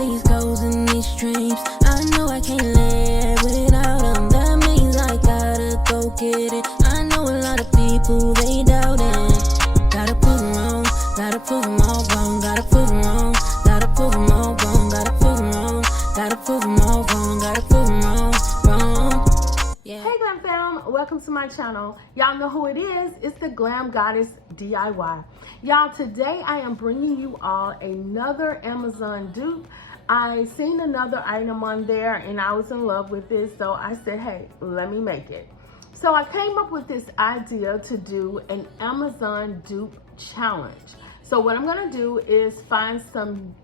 these goals and these dreams. I know I can't live without them. That means I gotta go get it. I know a lot of people, they doubt it. Gotta prove them wrong, gotta prove them all wrong. Gotta prove them wrong, gotta prove them all wrong. Gotta prove them wrong, gotta prove them all wrong. Gotta prove them wrong, wrong. Yeah. Hey Glam fam, welcome to my channel. Y'all know who it is. It's the Glam Goddess DIY. Y'all, today I am bringing you all another Amazon dupe. I seen another item on there and I was in love with it, so I said, hey, let me make it. So I came up with this idea to do an Amazon dupe challenge. So what I'm gonna do is find some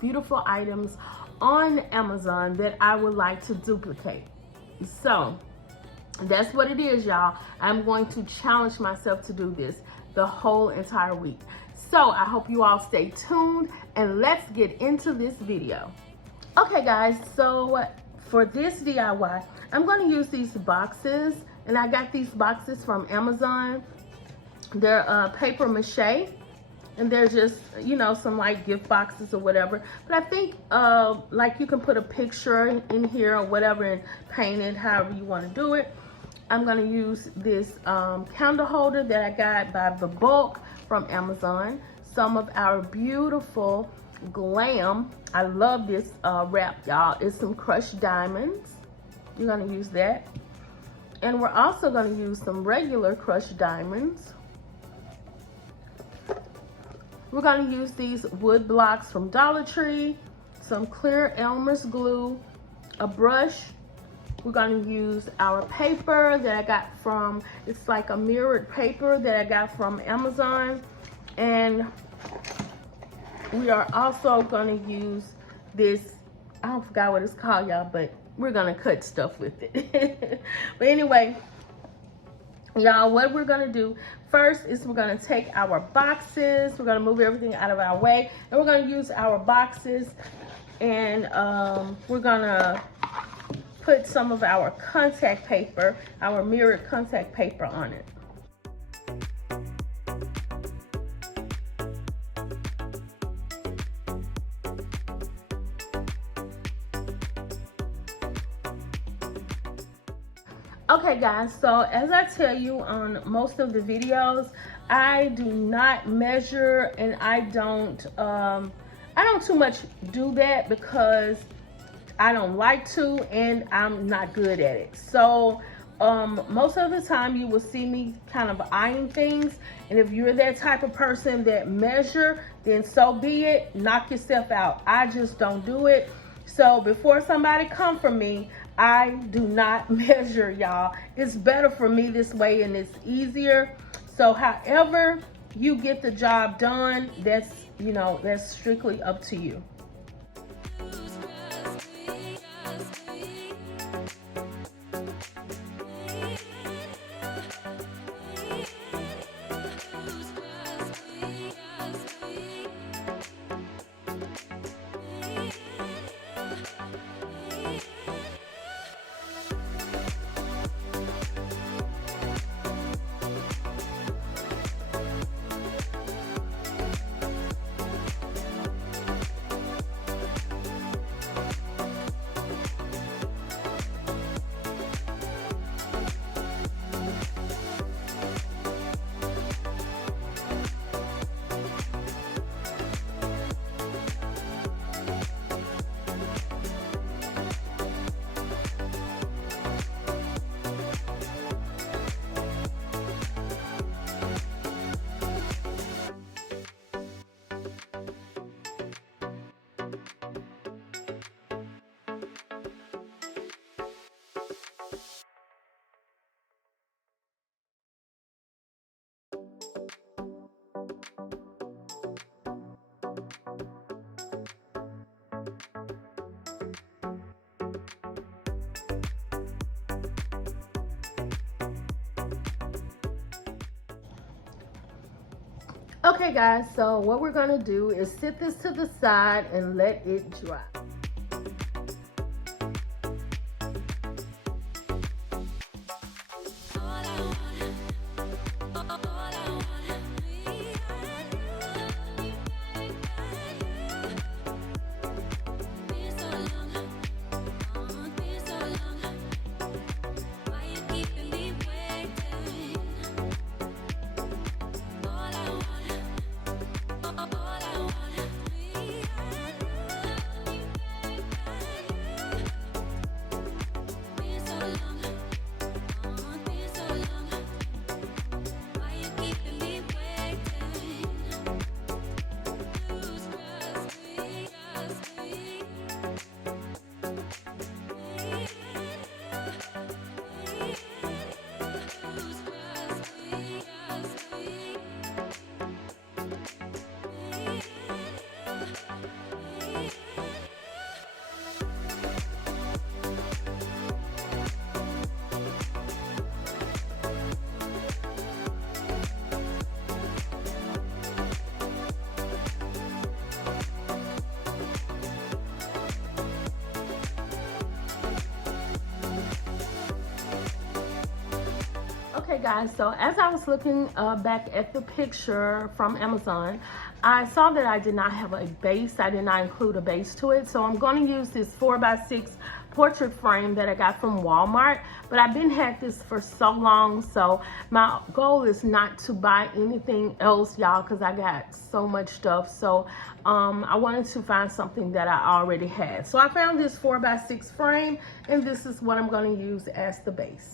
beautiful items on Amazon that I would like to duplicate. So that's what it is, y'all. I'm going to challenge myself to do this the whole entire week. So I hope you all stay tuned and let's get into this video. Okay guys, so for this DIY, I'm going to use these boxes, and I got these boxes from Amazon. They're paper mache, and they're just, you know, some like gift boxes or whatever. But I think like you can put a picture in here or whatever and paint it however you want to do it. I'm going to use this candle holder that I got by the bulk from Amazon. Some of our beautiful Glam. I love this wrap, y'all. It's some crushed diamonds. You're going to use that. And we're also going to use some regular crushed diamonds. We're going to use these wood blocks from Dollar-Tree, some clear Elmer's glue, a brush. We're going to use our paper that I got from, it's like a mirrored paper that I got from Amazon. And we are also going to use this, I don't forget what it's called, y'all, but we're going to cut stuff with it. But anyway, y'all, what we're going to do first is we're going to take our boxes. We're going to move everything out of our way. And we're going to use our boxes, and we're going to put some of our contact paper, our mirrored contact paper on it. Okay guys, so as I tell you on most of the videos, I do not measure, and I don't too much do that because I don't like to, and I'm not good at it. So most of the time you will see me kind of eyeing things, and if you're that type of person that measure, then so be it. Knock yourself out. I just don't do it. So before somebody come for me, I do not measure, y'all. It's better for me this way, and it's easier. So however you get the job done, that's, you know, that's strictly up to you. Okay guys, so what we're gonna do is sit this to the side and let it dry. Okay guys, so as I was looking back at the picture from Amazon, I saw that I did not have a base. I did not include a base to it. So I'm going to use this 4x6 portrait frame that I got from Walmart. But I've been had this for so long, so my goal is not to buy anything else, y'all, because I got so much stuff. So I wanted to find something that I already had. So I found this 4x6 frame, and this is what I'm going to use as the base.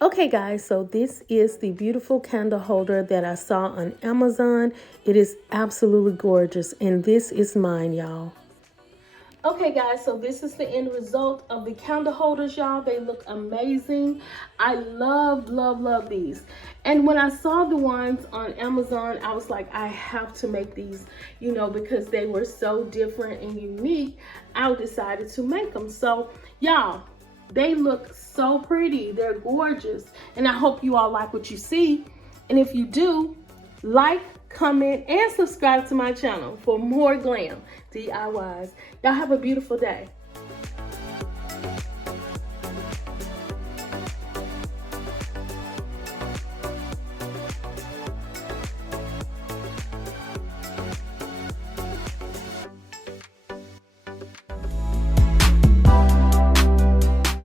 Okay guys, so this is the beautiful candle holder that I saw on Amazon. It is absolutely gorgeous, and this is mine, y'all. Okay guys, so this is the end result of the candle holders, y'all. They look amazing. I love these. And when I saw the ones on Amazon, I was like, I have to make these, you know, because they were so different and unique. I decided to make them. So y'all, they look so pretty. They're gorgeous. And I hope you all like what you see. And if you do, like, comment, and subscribe to my channel for more glam DIYs. Y'all have a beautiful day.